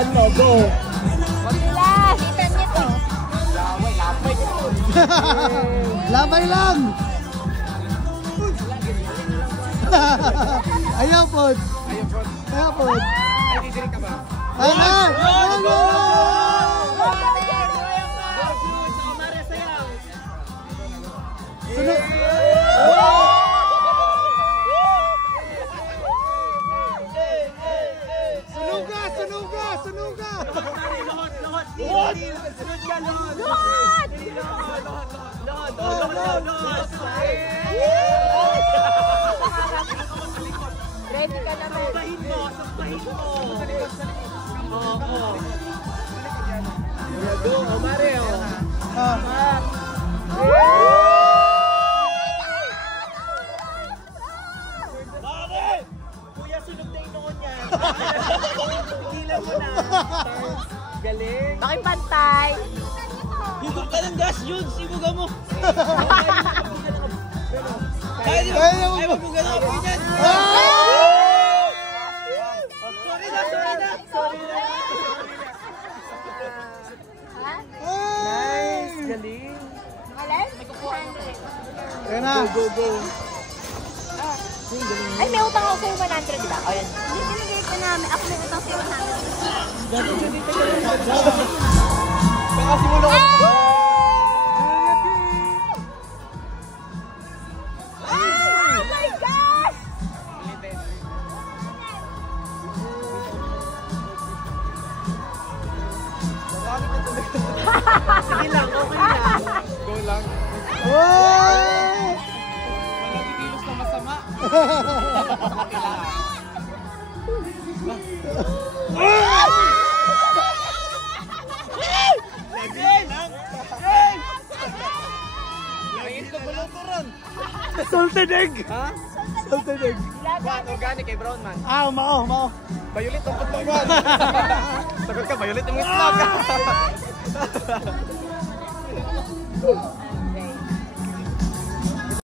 Bilisan mo, go! Wala, kita niyo to. Lapay ko. Lamay lang! Ayaw po! Ayaw po! Ay, didiri ka ba? Ay! Sunod! Sunuga! Sunuga! Sunuga! Sunod ka, Ready ka na, Mel? Sampahin mo! Oo. Go, Omare, Bakit? Kuya, sunog na yung noon yan. Pigilan mo na. Galing. Pakipantay. Higop ka ng gas, Judes. Ibuga mo. Kaya mo! Ibuga na ako yan. Sorry na. Ha? Nice. Galing. Alin? 200. Kaya na! Go. Ay, may utang ako sa'yo 100, diba? O, yan. Hindi binigay ko namin. Ako may utang sa'yo 100. Baka simula ko. Oh my gosh! Sige lang, okay lang. Go lang. Wow! Wala kikilos na masama. Salted egg! Ha? Salted egg! Kuhan, organic kay Brown man. Mao! Violet ang paglawan. Sagot ka, violet yung itlog.